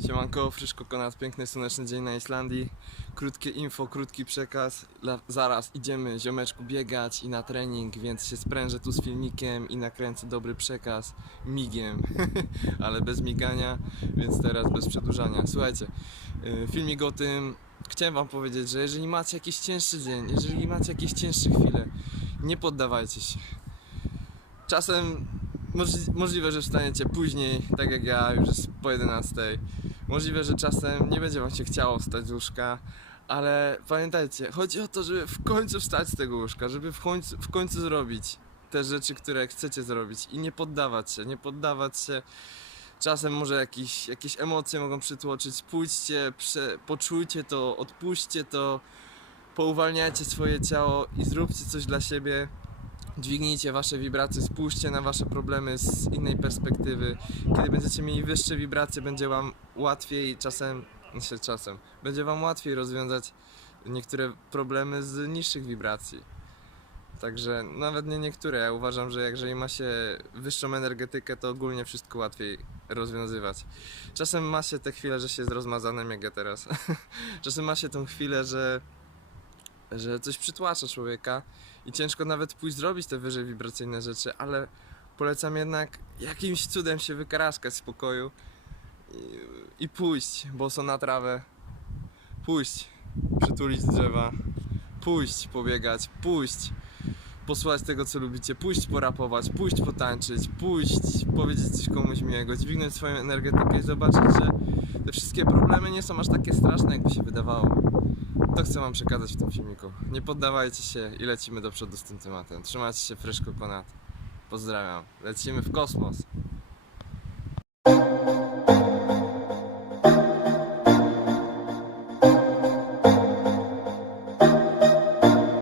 Siemanko, Fryszko Konat, piękny słoneczny dzień na Islandii. Krótkie info, krótki przekaz. Zaraz idziemy ziomeczku biegać i na trening, więc się sprężę tu z filmikiem i nakręcę dobry przekaz migiem, ale bez migania, więc teraz bez przedłużania. Słuchajcie, y, filmik o tym, chciałem wam powiedzieć, że jeżeli macie jakiś cięższy dzień, jeżeli macie jakieś cięższe chwile, nie poddawajcie się. Czasem możli- możliwe, że wstaniecie później, tak jak ja, już jest po 11. Możliwe, że czasem nie będzie wam się chciało wstać z łóżka, ale pamiętajcie, chodzi o to, żeby w końcu wstać z tego łóżka, żeby w końcu, w końcu zrobić te rzeczy, które chcecie zrobić i nie poddawać się, nie poddawać się. Czasem może jakieś, jakieś emocje mogą przytłoczyć. Pójdźcie, prze, poczujcie to, odpuśćcie to, pouwalniajcie swoje ciało i zróbcie coś dla siebie. Dźwignijcie wasze wibracje, spójrzcie na wasze problemy z innej perspektywy. Kiedy będziecie mieli wyższe wibracje, będzie wam łatwiej czasem, znaczy czasem, będzie wam łatwiej rozwiązać niektóre problemy z niższych wibracji. Także nawet nie niektóre. Ja uważam, że jeżeli ma się wyższą energetykę, to ogólnie wszystko łatwiej rozwiązywać. Czasem ma się te chwile, że się jest rozmazanym, jak ja teraz. Czasem ma się tą chwilę, że, że coś przytłacza człowieka i ciężko nawet pójść zrobić te wyżej wibracyjne rzeczy, ale polecam jednak jakimś cudem się wykaraskać z pokoju i, i pójść boso na trawę, pójść przytulić drzewa, pójść pobiegać, pójść posłuchać tego co lubicie, pójść porapować, pójść potańczyć, pójść powiedzieć coś komuś miłego, dźwignąć swoją energetykę i zobaczyć, że te wszystkie problemy nie są aż takie straszne jakby się wydawało. To chcę wam przekazać w tym filmiku. Nie poddawajcie się i lecimy do przodu z tym tematem. Trzymajcie się Fryszko Konat. Pozdrawiam. Lecimy w kosmos.